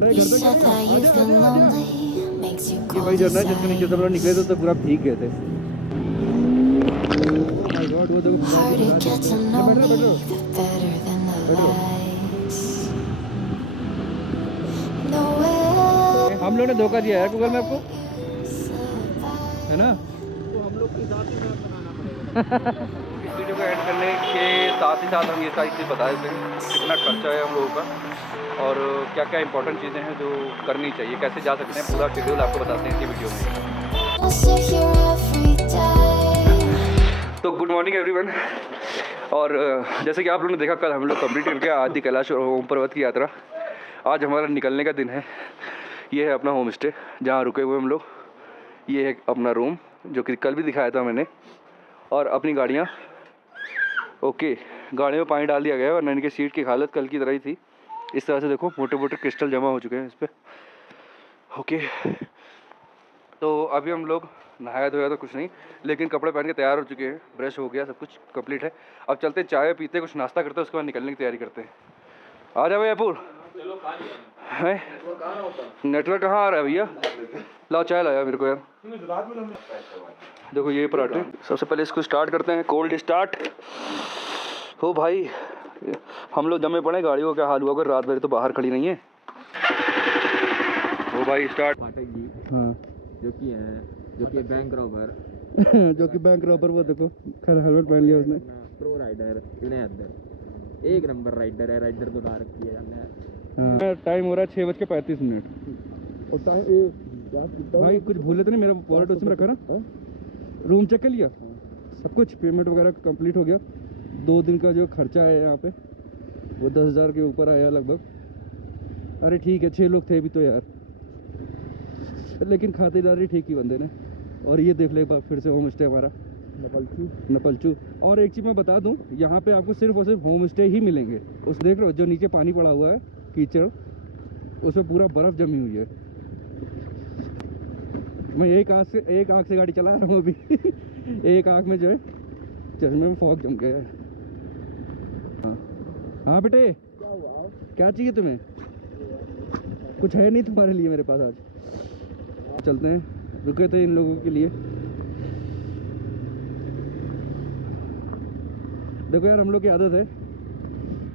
भाई झरना जिसके नीचे से हम लोग निकले थे तो पूरा भीग गए थे। वो देखो हम लोग ने धोखा दिया है गूगल मैप को, है ना। तो हम लोग के साथ ही मैप बनाना पड़ेगा। इस वीडियो को एड करने के साथ ही साथ हम ये सारी चीज़ बता देते हैं कितना खर्चा है हम लोगों का और क्या क्या इंपॉर्टेंट चीज़ें हैं जो करनी चाहिए, कैसे जा सकते हैं, पूरा शेड्यूल आपको बताते हैं इसी वीडियो में। तो गुड मॉर्निंग एवरीवन। और जैसे कि आप लोगों ने देखा कल हम लोग कंप्लीट करके आदि कैलाश और ओम पर्वत की यात्रा। आज हमारा निकलने का दिन है। ये है अपना होम स्टे जहाँ रुके हुए हम लोग। ये है अपना रूम जो कि कल भी दिखाया था मैंने, और अपनी गाड़ियाँ। ओके, गाड़ियों में पानी डाल दिया गया है और इनकी सीट की हालत कल की तरह ही थी। इस तरह से देखो मोटे मोटे क्रिस्टल जमा हो चुके हैं इस पर। ओके, तो अभी हम लोग नहाया धोया तो कुछ नहीं, लेकिन कपड़े पहन के तैयार हो चुके हैं, ब्रश हो गया, सब कुछ कंप्लीट है। अब चलते चाय पीते, कुछ नाश्ता करते हैं, उसके बाद निकलने की तैयारी करते हैं। आ जाओ भैया अपूर। है नेटवर्क कहाँ आ रहा है भैया? लाओ चाय लाया मेरे को यार। देखो ये पराठे, सबसे पहले इसको स्टार्ट करते हैं, कोल्ड स्टार्ट हो भाई। हम लोग जमे पड़े, गाड़ी को क्या हाल हुआ, रात भर तो बाहर खड़ी नहीं है। हो भाई स्टार्ट। पाठक जी हाँ जो कि बैंक रॉबर जो कि बैंक रॉबर, वो देखो खैर हेलमेट पहन लिया उसने। प्रो राइडर एक नंबर राइडर है, राइडर तो ला रखी है जाने। हाँ टाइम हो रहा है 6:35। और टाइम भाई कुछ भूले तो नहीं? मेरा वॉलेट उसमें रखा ना। रूम चेक कर लिया, सब कुछ पेमेंट वगैरह कंप्लीट हो गया। 2 दिन का जो खर्चा है यहाँ पे वो 10,000 के ऊपर आया लगभग। अरे ठीक है, 6 लोग थे भी तो यार, लेकिन खातिरदारी ठीक ही बंदे ने। और ये देख ले एक बार फिर से होम स्टे हमारा नपलचू। और एक चीज़ मैं बता दूं, यहाँ पे आपको सिर्फ और सिर्फ होम स्टे ही मिलेंगे। उस देख लो जो नीचे पानी पड़ा हुआ है कीचड़, उसमें पूरा बर्फ़ जमी हुई है। मैं एक आँख से गाड़ी चला रहा हूँ अभी। एक आँख में जो है चश्मे में फॉग जम गया है। हाँ बेटे, क्या चाहिए तुम्हें? कुछ है नहीं तुम्हारे लिए मेरे पास आज। चलते हैं, रुके थे इन लोगों के लिए। देखो यार, हम लोग की आदत है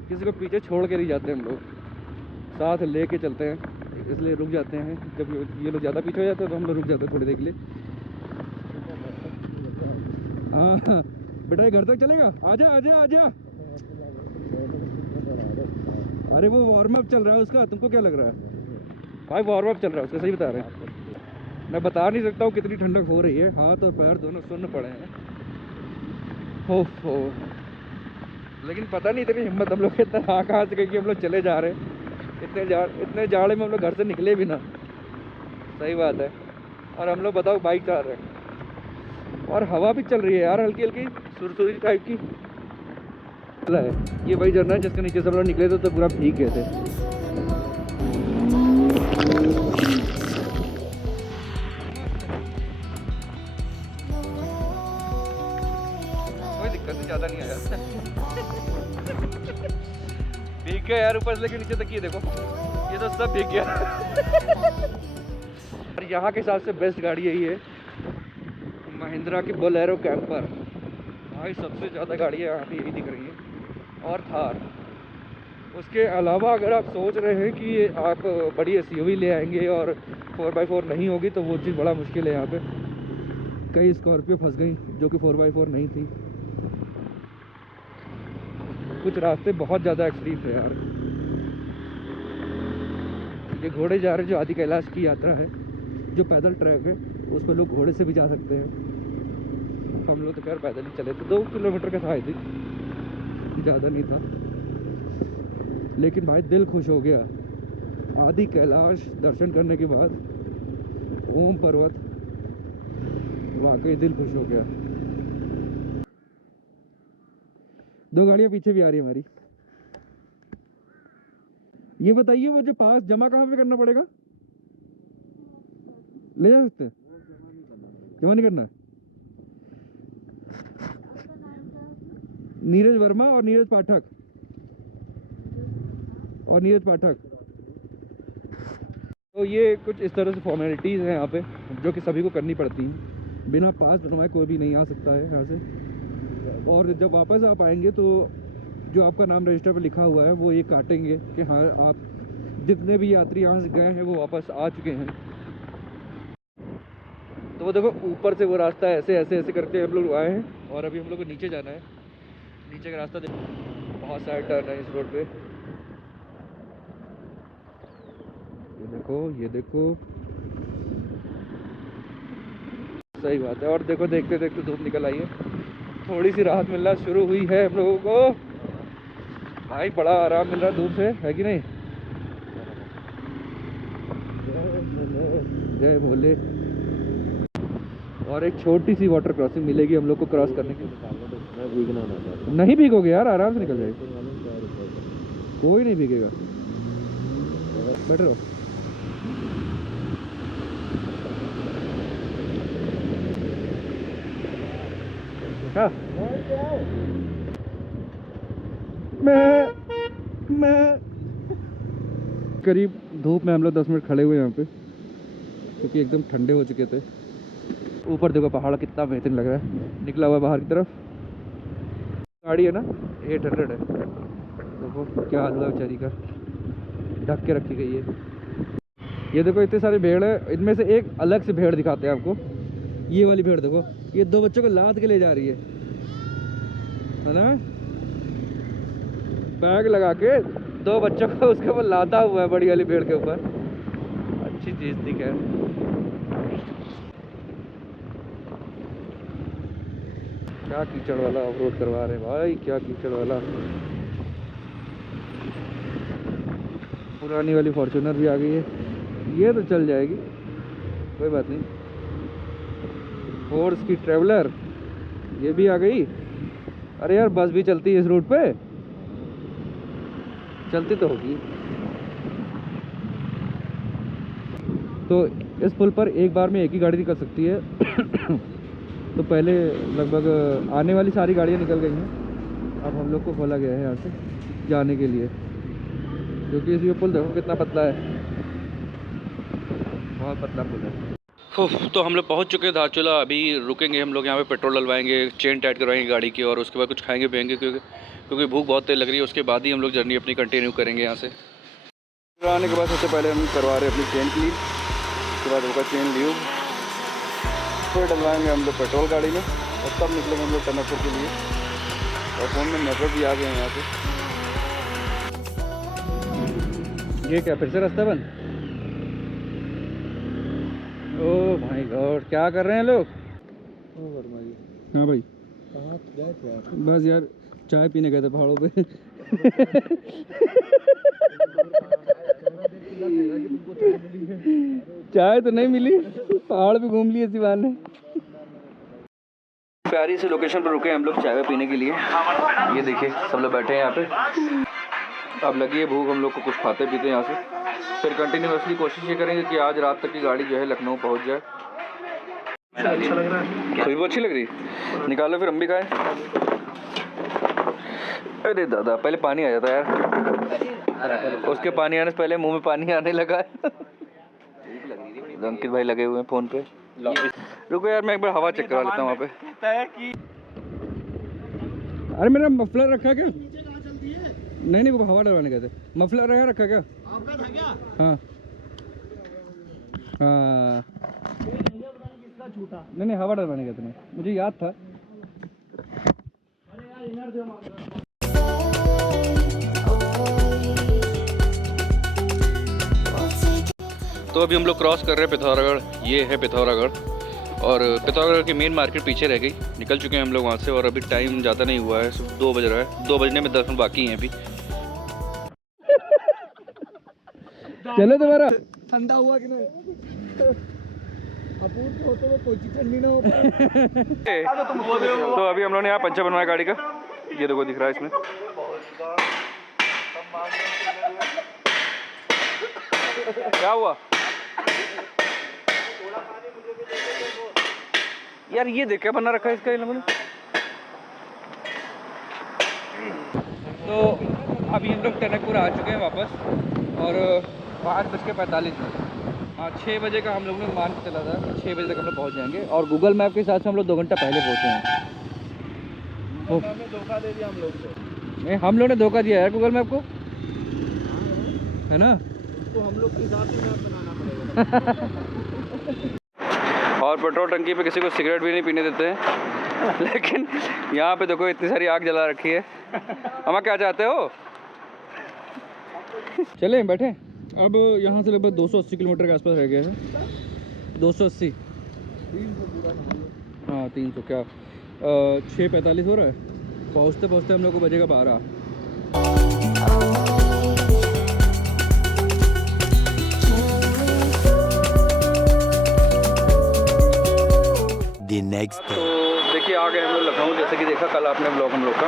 किसी को पीछे छोड़ के नहीं जाते, हम लोग साथ लेके चलते हैं, इसलिए रुक जाते हैं। जब ये लोग ज़्यादा पीछे हो जाते हैं तो हम लोग रुक जाते हैं थोड़ी देर के लिए। हाँ बेटा ये घर तक चलेगा, आजा आजा आजा। अरे वो वार्म अप चल रहा है उसका, तुमको क्या लग रहा है भाई? वार्म अप चल रहा है उसका, सही बता रहे हैं। मैं बता नहीं सकता हूँ कितनी ठंडक हो रही है, हाथ और पैर दोनों सुन्न पड़े हैं। हो लेकिन पता नहीं इतनी हिम्मत हम लोग इतना कहाँ से गई कि हम लोग चले जा रहे हैं। इतने जाड़े में हम लोग घर से निकले भी ना। सही बात है। और हम लोग बताओ बाइक चला रहे हैं और हवा भी चल रही है यार, हल्की हल्की सुरसुरी टाइप की है। ये वही झरना है जिसके नीचे से हम लोग निकले थे तो पूरा भीग गए थे। कोई दिक्कत नहीं, ज़्यादा नहीं आया। भीग गया यार ऊपर से लेके नीचे तक, ये देखो ये तो सब भीग गया। और यहाँ के हिसाब से बेस्ट गाड़ी यही है, महिंद्रा की बोलेरो कैंपर। भाई सबसे ज़्यादा गाड़ियाँ यहाँ पे यही दिख रही हैं, और थार। उसके अलावा अगर आप सोच रहे हैं कि आप बड़ी एसयूवी ले आएंगे और 4x4 नहीं होगी तो वो चीज़ बड़ा मुश्किल है। यहाँ पे कई स्कॉर्पियो फंस गई जो कि 4x4 नहीं थी। कुछ रास्ते बहुत ज़्यादा एक्सट्रीम थे यार। ये घोड़े जा रहे हैं, जो आदि कैलाश की यात्रा है, जो पैदल ट्रैक है उस पर लोग घोड़े से भी जा सकते हैं। हम लोग तो खैर पैदल ही चले थे, 2 किलोमीटर का था आई थिंक, ज़्यादा नहीं था। लेकिन भाई दिल खुश हो गया आदि कैलाश दर्शन करने के बाद। ओम पर्वत, वाकई दिल खुश हो गया। 2 गाड़ियाँ पीछे भी आ रही है हमारी। ये बताइए वो जो पास जमा कहाँ पे करना पड़ेगा? ले जा सकते हैं? जमा नहीं करना है? नीरज वर्मा और नीरज पाठक तो ये कुछ इस तरह से फॉर्मेलिटीज़ हैं यहाँ पे जो कि सभी को करनी पड़ती हैं। बिना पास बनवाए कोई भी नहीं आ सकता है यहाँ से। और जब वापस आप आएंगे तो जो आपका नाम रजिस्टर पे लिखा हुआ है वो ये काटेंगे कि हाँ आप जितने भी यात्री यहाँ से गए हैं वो वापस आ चुके हैं। तो वो देखो ऊपर से वो रास्ता ऐसे ऐसे ऐसे करके हम लोग आए हैं और अभी हम लोग को नीचे जाना है। नीचे का रास्ता देखो, बहुत सारे टर्न है इस रोड पे। ये देखो सही बात है। और देखो देखते देखते धूप निकल आई है, थोड़ी सी राहत मिलना शुरू हुई है हम लोगों को। भाई बड़ा आराम मिल रहा है धूप से, है कि नहीं? जय भोले। और एक छोटी सी वाटर क्रॉसिंग मिलेगी हम लोग को क्रॉस करने की। नहीं भीगोगे यार, आराम से निकल जाएगी, कोई नहीं भीगेगा, बैठे रहो। हाँ मैं करीब धूप में हम लोग 10 मिनट खड़े हुए यहाँ पे क्योंकि एकदम ठंडे हो चुके थे। ऊपर देखो पहाड़ कितना बेहतरीन लग रहा है निकला हुआ बाहर की तरफ। गाड़ी है ना 800 है, देखो क्या हाल हुआ बेचारी का, ढक के रखी गई है। ये देखो इतने सारे भेड़ है, इनमें से एक अलग से भेड़ दिखाते हैं आपको। ये वाली भेड़ देखो, ये 2 बच्चों को लाद के ले जा रही है ना, बैग लगा के 2 बच्चों को उसके ऊपर लादा हुआ है, बड़ी वाली भेड़ के ऊपर। अच्छी चीज थी खैर। क्या कीचड़ वाला ऑफ रोड करवा रहे हैं भाई, क्या कीचड़ वाला। पुरानी वाली फॉर्च्यूनर भी आ गई है, ये तो चल जाएगी कोई बात नहीं। फोर्स की ट्रेवलर ये भी आ गई। अरे यार बस भी चलती है इस रूट पे, चलती तो होगी। तो इस पुल पर एक बार में एक ही गाड़ी निकल सकती है। तो पहले लगभग आने वाली सारी गाड़ियाँ निकल गई हैं, अब हम लोग को खोला गया है यहाँ से जाने के लिए, क्योंकि इस पुल देखो कितना पतला है, बहुत पतला पुल है। तो हम लोग पहुँच चुके हैं धारचूला। अभी रुकेंगे हम लोग यहाँ पे, पेट्रोल डलवाएंगे, चेन टाइट करवाएंगे गाड़ी की, और उसके बाद कुछ खाएंगे पिएंगे क्योंकि भूख बहुत तेज लग रही है। उसके बाद ही हम लोग जर्नी अपनी कंटिन्यू करेंगे यहाँ से। आने के बाद सबसे पहले हम करवा रहे हैं अपनी चेन क्लीन, उसके बाद होगा चेन ल्यूब, फिर डलवाएंगे हम लोग पेट्रोल गाड़ी में, और तब निकलेंगे हम लोग टनकपुर के लिए। और फ़ोन में नेटवर्क भी आ गए हैं यहाँ पे। ये क्या फिर से रास्ता बंद? ओह माय गॉड, क्या कर रहे हैं लोग? हाँ भाई बस यार चाय पीने गए थे पहाड़ों पे। चाय तो नहीं मिली, पहाड़ पे घूम लिए इसी बहाने। प्यारी सी लोकेशन पर रुके हम लोग चाय पीने के लिए। ये देखिए सब लोग बैठे हैं यहाँ पे। अब लगी है भूख, हम लोग को कुछ खाते पीते यहाँ से, फिर कंटिन्यूसली कोशिश ये करेंगे कि आज रात तक की गाड़ी जो है लखनऊ पहुँच जाए। अच्छा लग रहा है, खुशबू अच्छी लग रही, निकालो फिर हम भी खाएं। अरे दादा पहले पानी आ जाता यार, उसके पानी आने से पहले मुंह में पानी आने लगा है। अंकित भाई लगे हुए हैं फोन पे। रुको यार मैं एक बार हवा चेक करा लेता हूँ वहाँ पे। अरे मेरा मफलर रखा क्या? नहीं वो हवा डलवाने गए थे। मफलर यहाँ रखा क्या आपका था क्या? हाँ हाँ नहीं हवा डलवाने गए थे, मुझे याद था। तो अभी हम लोग क्रॉस कर रहे हैं पिथौरागढ़। ये है पिथौरागढ़, और पिथौरागढ़ की मेन मार्केट पीछे रह गई। निकल चुके हैं हम लोग वहाँ से, और अभी टाइम ज़्यादा नहीं हुआ है, सिर्फ 2 बज रहा है। 2 बजने में 10 मिनट बाकी हैं अभी। चलो तुम्हारा ठंडा हुआ कि नहीं? ठंडी ना हो। तो अभी हम लोगों ने यहाँ पंचर बनवाया गाड़ी का, ये देखो दिख रहा है इसमें। क्या हुआ यार, ये देख क्या बना रखा है इसका इन लोगों ने। तो अभी हम लोग टनकपुर आ चुके हैं वापस, और 5:45 हाँ 6 बजे का हम लोग ने मान के चला था, 6 बजे तक हम लोग पहुँच जाएंगे। और गूगल मैप के हिसाब से हम लोग 2 घंटा पहले पहुँचे हैं। धोखा दे दिया हम लोग को। नहीं, हम लोग ने धोखा दिया है गूगल मैप को, है ना। तो हम लोग के हिसाब से मैप बनाना पड़ेगा। और पेट्रोल टंकी पे किसी को सिगरेट भी नहीं पीने देते हैं। लेकिन यहाँ पे देखो इतनी सारी आग जला रखी है। हम क्या चाहते हो? चले बैठे। अब यहाँ से लगभग 280 किलोमीटर के आसपास रह गया है। 280, 300 हाँ 300 क्या 6:45 हो रहा है। पहुँचते पहुँचते हम लोग को बजेगा 12। तो देखिए आ गए हम लोग लखनऊ। जैसे कि देखा कल आपने ब्लॉग हम लोग का,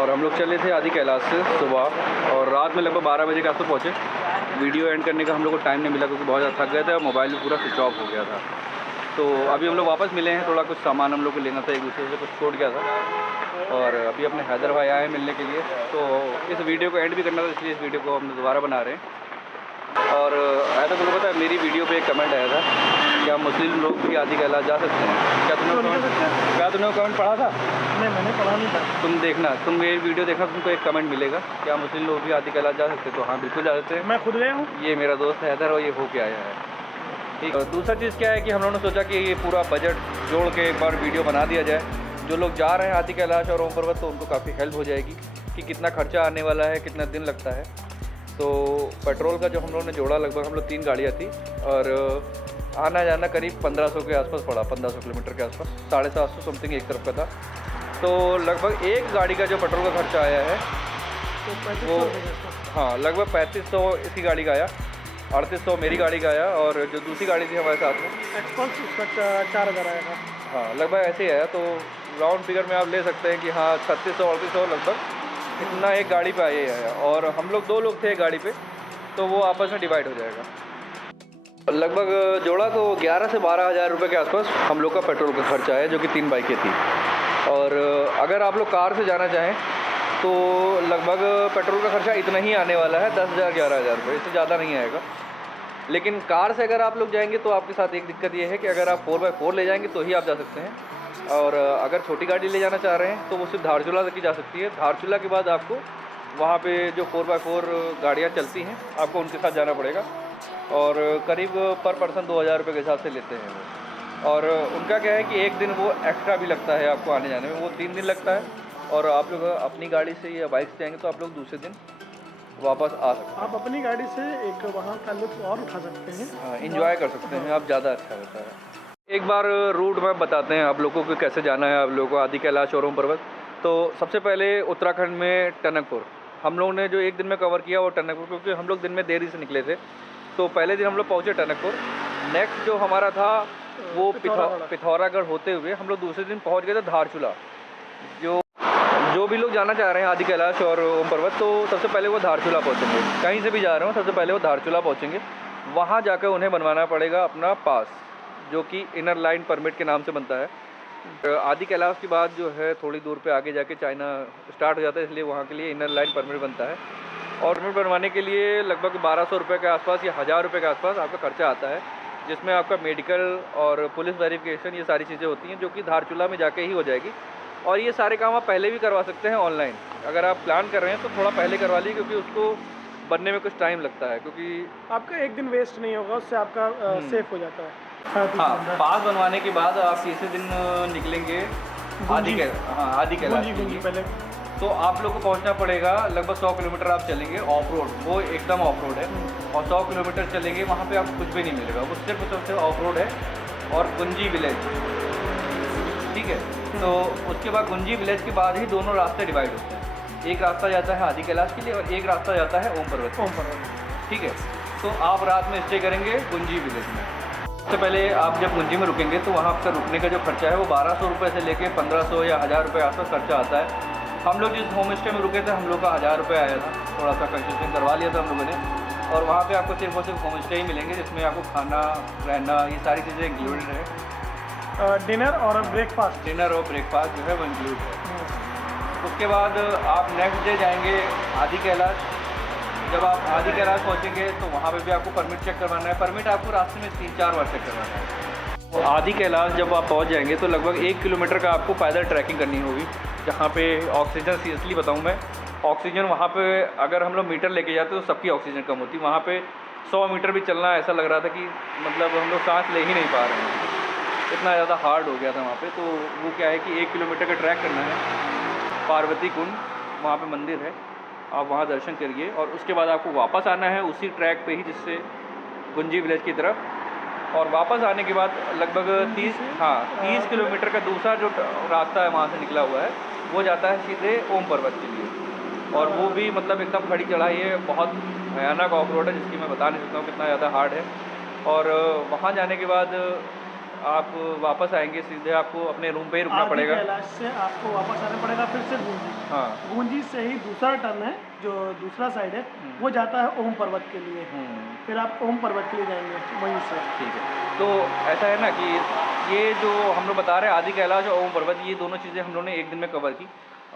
और हम लोग चले थे आदि कैलाश से सुबह, और रात में लगभग 12 बजे के आसपास पहुँचे। वीडियो एंड करने का हम लोग को टाइम नहीं मिला क्योंकि बहुत ज़्यादा थक गए थे और मोबाइल भी पूरा स्विच ऑफ हो गया था। तो अभी हम लोग वापस मिले हैं। थोड़ा कुछ सामान हम लोग को लेना था, एक दूसरे से कुछ छूट गया था, और अभी अपने हैदर भाई आए हैं मिलने के लिए। तो इस वीडियो को एंड भी करना था, इसलिए इस वीडियो को हम दोबारा बना रहे हैं। और आया तो मुझे पता है मेरी वीडियो पे एक कमेंट आया था, क्या मुस्लिम लोग भी आदि कैलाश जा सकते हैं? क्या तुमने कमेंट पढ़ा था? नहीं, मैंने पढ़ा नहीं था। तुम देखना, तुम मेरी वीडियो देखना, तुमको एक कमेंट मिलेगा, क्या मुस्लिम लोग भी आदि कैलाश जा सकते हैं? तो हाँ बिल्कुल जा सकते हैं। मैं खुद गया हूँ। ये मेरा दोस्त हैदर और ये हो के आया है। ठीक। और दूसरा चीज़ क्या है कि हम लोगों ने सोचा कि ये पूरा बजट जोड़ के एक बार वीडियो बना दिया जाए। जो लोग जा रहे हैं आदि कैलाश और ओम पर्वत, तो उनको काफ़ी हेल्प हो जाएगी कि कितना खर्चा आने वाला है, कितना दिन लगता है। तो पेट्रोल का जो हम लोगों ने जोड़ा, लगभग हम लोग 3 गाड़ियाँ थी, और आना जाना करीब 1500 के आसपास पड़ा, 1500 किलोमीटर के आसपास, 750 समथिंग एक तरफ का था। तो लगभग एक गाड़ी का जो पेट्रोल का खर्चा आया है वो हाँ लगभग 3500 इसकी गाड़ी का आया, 3800 मेरी गाड़ी का आया, और जो दूसरी गाड़ी थी हमारे साथ में एक्सपल्स उसका 4000 आएगा। हाँ लगभग ऐसे ही आया। तो राउंड फिगर में आप ले सकते हैं कि हाँ 3600-3800 लगभग इतना एक गाड़ी पे आया है। और हम लोग 2 लोग थे एक गाड़ी पे, तो वो आपस में डिवाइड हो जाएगा। लगभग जोड़ा तो 11 से 12 हज़ार रुपये के आसपास हम लोग का पेट्रोल का खर्चा है, जो कि 3 बाइकें थी। और अगर आप लोग कार से जाना चाहें तो लगभग पेट्रोल का खर्चा इतना ही आने वाला है, 10,000-11,000 रुपये, इससे ज़्यादा नहीं आएगा। लेकिन कार से अगर आप लोग जाएंगे तो आपके साथ एक दिक्कत ये है कि अगर आप 4x4 ले जाएंगे तो ही आप जा सकते हैं, और अगर छोटी गाड़ी ले जाना चाह रहे हैं तो वो सिर्फ धारचूला तक ही जा सकती है। धारचूला के बाद आपको वहाँ पे जो 4x4 गाड़ियाँ चलती हैं आपको उनके साथ जाना पड़ेगा, और करीब पर पर्सन 2,000 रुपये के हिसाब से लेते हैं वो। और उनका क्या है कि एक दिन वो एक्स्ट्रा भी लगता है आपको आने जाने में, वो 3 दिन लगता है। और आप लोग अपनी गाड़ी से या बाइक से जाएंगे तो आप लोग दूसरे दिन वापस आ सकते हैं। आप अपनी गाड़ी से एक वहाँ का लुत्फ और उठा सकते हैं। हाँ इंजॉय कर सकते हैं आप, ज़्यादा अच्छा रहता है। एक बार रूट मैप बताते हैं आप लोगों को कैसे जाना है आप लोगों को आदि कैलाश और ओम पर्वत। तो सबसे पहले उत्तराखंड में टनकपुर हम लोगों ने जो एक दिन में कवर किया वो टनकपुर, क्योंकि हम लोग दिन में देरी से निकले थे। तो पहले दिन हम लोग पहुँचे टनकपुर। नेक्स्ट जो हमारा था वो पिथौरागढ़ होते हुए हम लोग दूसरे दिन पहुँच गए थे धारचूला। जो भी लोग जाना चाह रहे हैं आदि कैलाश और ओम पर्वत, तो सबसे पहले वो धारचूला पहुँचेंगे। कहीं से भी जा रहे हो सबसे पहले वो धारचूला पहुँचेंगे। वहाँ जाकर उन्हें बनवाना पड़ेगा अपना पास, जो कि इनर लाइन परमिट के नाम से बनता है। आदि कैलाश के बाद जो है थोड़ी दूर पे आगे जाके चाइना स्टार्ट हो जाता है, इसलिए वहाँ के लिए इनर लाइन परमिट बनता है। और परमिट बनवाने के लिए लगभग 1200 रुपये के आसपास या 1000 रुपये के आसपास आपका खर्चा आता है, जिसमें आपका मेडिकल और पुलिस वेरिफिकेशन ये सारी चीज़ें होती हैं, जो कि धारचूला में जाके ही हो जाएगी। और ये सारे काम आप पहले भी करवा सकते हैं ऑनलाइन। अगर आप प्लान कर रहे हैं तो थोड़ा पहले करवा लीजिए, क्योंकि उसको बनने में कुछ टाइम लगता है, क्योंकि आपका एक दिन वेस्ट नहीं होगा, उससे आपका सेफ हो जाता है। हाँ पास बनवाने के बाद आप तीसरे दिन निकलेंगे आदि कैलाश के लिए। पहले तो आप लोग को पहुंचना पड़ेगा, लगभग 100 किलोमीटर आप चलेंगे ऑफ रोड, वो एकदम ऑफ रोड है। और 100 किलोमीटर चलेंगे वहाँ पे आपको कुछ भी नहीं मिलेगा, वो सिर्फ ऑफ रोड है। और गुंजी विलेज, ठीक है। तो उसके बाद गुंजी विलेज के बाद ही दोनों रास्ते डिवाइड होते हैं। एक रास्ता जाता है आदि कैलाश के लिए और एक रास्ता जाता है ओम पर्वत। ठीक है। तो आप रात में स्टे करेंगे गुंजी विलेज में। सबसे पहले आप जब गुंजी में रुकेंगे तो वहाँ आपका रुकने का जो खर्चा है वो 1200 रुपये से लेके 1500 या 1000 रुपये आसपास खर्चा आता है। हम लोग जिस होम स्टे में रुके थे हम लोग का 1000 रुपये आया था, थोड़ा सा कंसेशन करवा लिया था हम लोगों ने। और वहाँ पे आपको सिर्फ और सिर्फ होम स्टे ही मिलेंगे, जिसमें आपको खाना रहना ये सारी चीज़ें इंक्लूडेड है। डिनर और ब्रेकफास्ट जो है वो इंक्लूड है। उसके बाद आप नेक्स्ट डे जाएंगे आदि कैलाश, जब आप आदि कैलाश पहुँचेंगे तो वहाँ पे भी आपको परमिट चेक करवाना है। परमिट आपको रास्ते में 3-4 बार चेक करवाना है। तो आदि कैलाश जब आप पहुँच जाएंगे तो लगभग 1 किलोमीटर का आपको पैदल ट्रैकिंग करनी होगी, जहाँ पे ऑक्सीजन, सीरियसली बताऊँ मैं, ऑक्सीजन वहाँ पे अगर हम लोग मीटर लेके जाते तो सबकी ऑक्सीजन कम होती। वहाँ पे 100 मीटर भी चलना ऐसा लग रहा था कि मतलब हम लोग सांस ले ही नहीं पा रहे हैं, इतना ज़्यादा हार्ड हो गया था वहाँ पे। तो वो क्या है कि 1 किलोमीटर का ट्रैक करना है। पार्वती कुंड वहाँ पे मंदिर है, आप वहाँ दर्शन करिए और उसके बाद आपको वापस आना है उसी ट्रैक पे ही, जिससे गुंजी विलेज की तरफ। और वापस आने के बाद लगभग 30 किलोमीटर का दूसरा जो रास्ता है वहाँ से निकला हुआ है, वो जाता है सीधे ओम पर्वत के लिए। और वो भी मतलब एकदम खड़ी चढ़ाई है, बहुत भयानक ऑफ रोड है, जिसकी मैं बता नहीं सकता हूँ कितना ज़्यादा हार्ड है। और वहाँ जाने के बाद आप वापस आएंगे सीधे आपको अपने रूम पे ही रुकना पड़ेगा। कैलाश से आपको वापस आना पड़ेगा फिर से गूंजी। हाँ, गूंजी से ही दूसरा टर्न है, जो दूसरा साइड है वो जाता है ओम पर्वत के लिए। फिर आप ओम पर्वत के लिए जाएंगे वहीं से। ठीक है। तो ऐसा है ना कि ये जो हम लोग बता रहे हैं आदि कैलाश और ओम पर्वत, ये दोनों चीज़ें हम लोगों ने एक दिन में कवर की।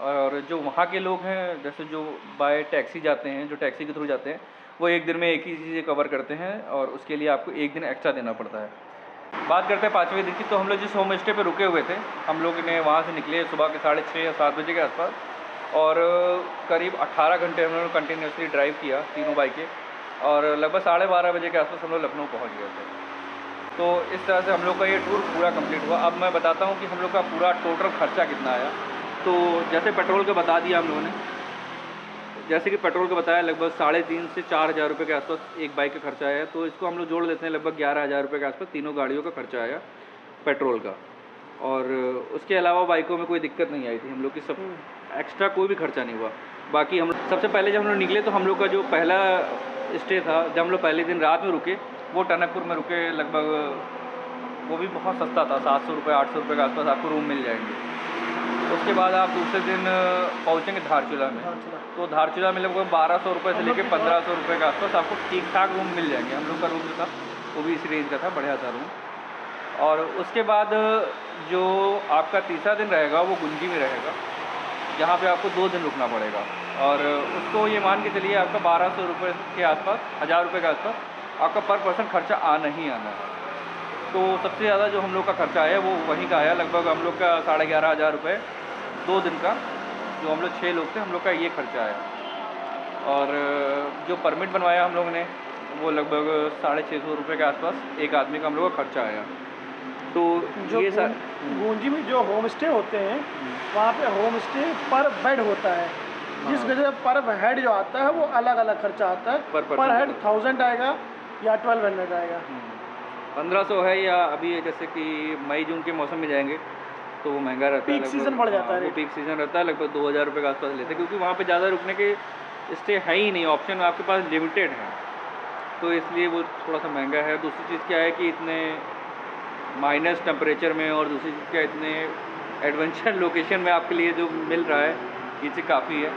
और जो वहाँ के लोग हैं, जैसे जो बाय टैक्सी जाते हैं, जो टैक्सी के थ्रू जाते हैं, वो एक दिन में एक ही चीज़ें कवर करते हैं और उसके लिए आपको एक दिन एक्स्ट्रा देना पड़ता है। बात करते हैं 5वें दिन की। तो हम लोग जिस होम स्टे पे रुके हुए थे, हम लोग ने वहाँ से निकले सुबह के 6:30 या 7 बजे के आसपास, और करीब 18 घंटे हम लोगों ने कंटिन्यूसली ड्राइव किया तीनों बाइकें, और लगभग 12:30 बजे के आसपास हम लोग लखनऊ पहुँच गए थे। तो इस तरह से हम लोग का ये टूर पूरा कंप्लीट हुआ। अब मैं बताता हूँ कि हम लोग का पूरा टोटल खर्चा कितना आया। तो जैसे पेट्रोल का बता दिया हम लोगों ने, जैसे कि पेट्रोल का बताया लगभग 3,500 से 4,000 रुपये के आसपास एक बाइक का खर्चा आया। तो इसको हम लोग जोड़ लेते हैं, लगभग 11,000 रुपये के आसपास तीनों गाड़ियों का खर्चा आया पेट्रोल का। और उसके अलावा बाइकों में कोई दिक्कत नहीं आई थी हम लोग की, सब एक्स्ट्रा कोई भी खर्चा नहीं हुआ। बाकी हम सबसे पहले जब हम लोग निकले तो हम लोग का जो पहला स्टे था, जब हम लोग पहले दिन रात में रुके, वो टनकपुर में रुके। लगभग वो भी बहुत सस्ता था, 700 रुपये 800 रुपये के आसपास आपको रूम मिल जाएंगे। उसके बाद आप दूसरे दिन पहुँचेंगे धारचूला में। तो धारचूला में लगभग 1200 रुपये से लेकर 1500 रुपये के आसपास आपको ठीक ठाक रूम मिल जाएंगे। हम लोग का रूम जो था वो भी इस रेंज का था, बढ़िया था रूम। और उसके बाद जो आपका तीसरा दिन रहेगा वो गुंजी में रहेगा, जहाँ पे आपको 2 दिन रुकना पड़ेगा। और उसको ये मान के चलिए आपका 1200 रुपये के आसपास, 1000 रुपये के आसपास आपका पर पर्सन खर्चा आना ही आना है। तो सबसे ज़्यादा जो हम लोग का खर्चा आया वो वहीं का आया, लगभग हम लोग का 11,500 रुपये 2 दिन का। जो हम लोग 6 लोग थे, हम लोग का ये खर्चा आया। और जो परमिट बनवाया हम लोग ने वो लगभग 650 रुपये के आसपास एक आदमी का हम लोग का खर्चा आया। तो जो ये सर गूंजी में जो होम स्टे होते हैं वहाँ पे होम स्टे पर बेड होता है, जिस वजह से पर हेड जो आता है वो अलग अलग खर्चा आता है। पर हेड 1000 आएगा या 1200 आएगा। 1500 है, या अभी जैसे कि मई जून के मौसम में जाएंगे तो वो महंगा रहता है, पीक सीजन बढ़ जाता है। वो पीक सीजन रहता है, लगभग 2000 रुपये के आसपास लेते हैं, क्योंकि वहाँ पे ज़्यादा रुकने के स्टे है ही नहीं, ऑप्शन आपके पास लिमिटेड है, तो इसलिए वो थोड़ा सा महंगा है। दूसरी चीज़ क्या है कि इतने माइनस टेम्परेचर में, और दूसरी चीज़ क्या, इतने एडवेंचर लोकेशन में आपके लिए जो मिल रहा है ये चीज़ काफ़ी है।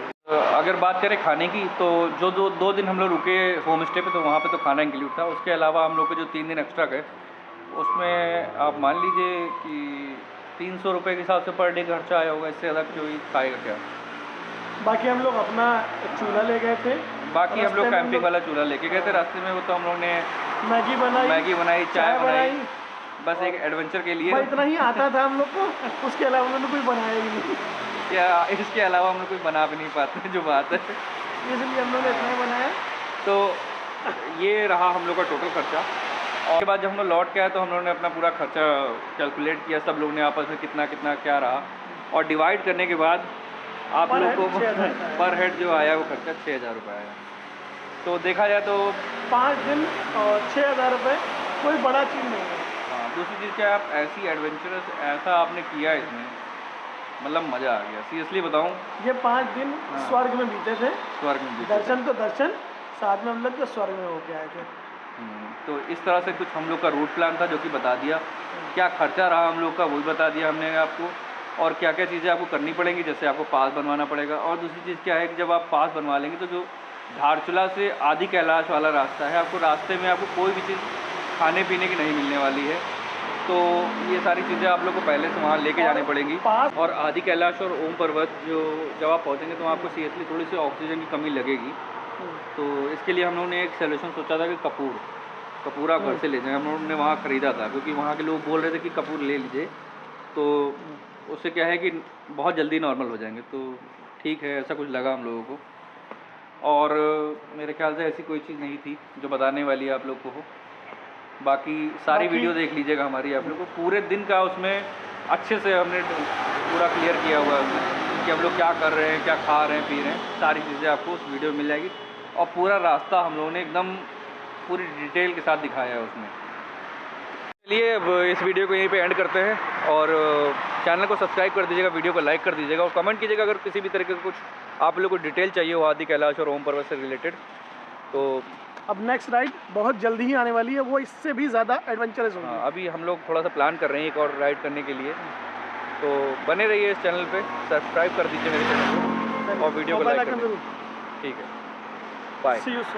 अगर बात करें खाने की, तो जो 2 दिन हम लोग रुके होम स्टे पे, तो वहाँ पे तो खाना इंक्लूड था। उसके अलावा हम लोग के जो 3 दिन एक्स्ट्रा गए, उसमें आप मान लीजिए कि 300 रुपये के हिसाब से पर डे खर्चा आया होगा, इससे ज़्यादा कोई खाएगा क्या। बाकी हम लोग अपना चूल्हा ले गए थे, बाकी हम लोग कैंपिंग वाला चूल्हा लेके गए थे। रास्ते में वो तो हम लोग ने मैगी बनाई, चाय बनाई, बस एक एडवेंचर के लिए। इतना ही आता था हम लोग को, उसके अलावा उन्होंने कुछ बनाया ही नहीं। क्या इसके अलावा हम लोग कुछ बना भी नहीं पाते, जो बात है, इसलिए हम लोग ने इतना ही बनाया। तो ये रहा हम लोग का टोटल खर्चा। और उसके बाद जब हम लोग लौट के आए तो हम लोगों ने अपना पूरा खर्चा कैलकुलेट किया, सब लोग ने आपस में कितना कितना क्या रहा, और डिवाइड करने के बाद आप लोगों को पर हेड जो आया वो खर्चा 6,000 रुपये आया। तो देखा जाए तो 5 दिन और 6,000 रुपये कोई बड़ा चीज़ नहीं है। हाँ, दूसरी चीज़ क्या, आप ऐसी एडवेंचरस ऐसा आपने किया इसमें, मतलब मज़ा आ गया, सीरियसली बताऊँ। ये 5 दिन स्वर्ग में बीते थे। स्वर्ग में बीते दर्शन तो दर्शन, साथ में हम लोग तो स्वर्ग में होके आए थे। तो इस तरह से कुछ हम लोग का रूट प्लान था, जो कि बता दिया। क्या खर्चा रहा हम लोग का वो भी बता दिया हमने आपको, और क्या क्या चीज़ें आपको करनी पड़ेंगी, जैसे आपको पास बनवाना पड़ेगा। और दूसरी चीज़ क्या है कि जब आप पास बनवा लेंगे तो जो धारचूला से आदि कैलाश वाला रास्ता है, आपको रास्ते में आपको कोई भी चीज़ खाने पीने की नहीं मिलने वाली है। तो ये सारी चीज़ें आप लोग को पहले से वहाँ लेके जानी पड़ेंगी। और आदि कैलाश और ओम पर्वत जो जब आप पहुँचेंगे तो आपको सीरियसली थोड़ी सी ऑक्सीजन की कमी लगेगी, तो इसके लिए हम लोगों ने एक सोल्यूशन सोचा था कि कपूरा घर से ले जाएं। हम लोगों ने वहाँ ख़रीदा था क्योंकि वहाँ के लोग बोल रहे थे कि कपूर ले लीजिए, तो उससे क्या है कि बहुत जल्दी नॉर्मल हो जाएंगे। तो ठीक है, ऐसा कुछ लगा हम लोगों को। और मेरे ख्याल से ऐसी कोई चीज़ नहीं थी जो बताने वाली आप लोग को हो। बाकी सारी वीडियो देख लीजिएगा हमारी, आप लोग को पूरे दिन का उसमें अच्छे से हमने पूरा क्लियर किया हुआ है उसमें कि हम लोग क्या कर रहे हैं, क्या खा रहे हैं, पी रहे हैं, सारी चीज़ें आपको उस वीडियो में मिल जाएगी। और पूरा रास्ता हम लोगों ने एकदम पूरी डिटेल के साथ दिखाया है उसमें। चलिए अब इस वीडियो को यहीं पे एंड करते हैं और चैनल को सब्सक्राइब कर दीजिएगा, वीडियो को लाइक कर दीजिएगा और कमेंट कीजिएगा अगर किसी भी तरीके का कुछ आप लोग को डिटेल चाहिए हो आदि कैलाश और ओम पर्वत से रिलेटेड। तो अब नेक्स्ट राइड बहुत जल्दी ही आने वाली है, वो इससे भी ज़्यादा एडवेंचरस होगी। हाँ, अभी हम लोग थोड़ा सा प्लान कर रहे हैं एक और राइड करने के लिए। तो बने रहिए इस चैनल पे, सब्सक्राइब कर दीजिए मेरे चैनल को और वीडियो को लाइक कर दीजिए। ठीक है, बाय। See you soon.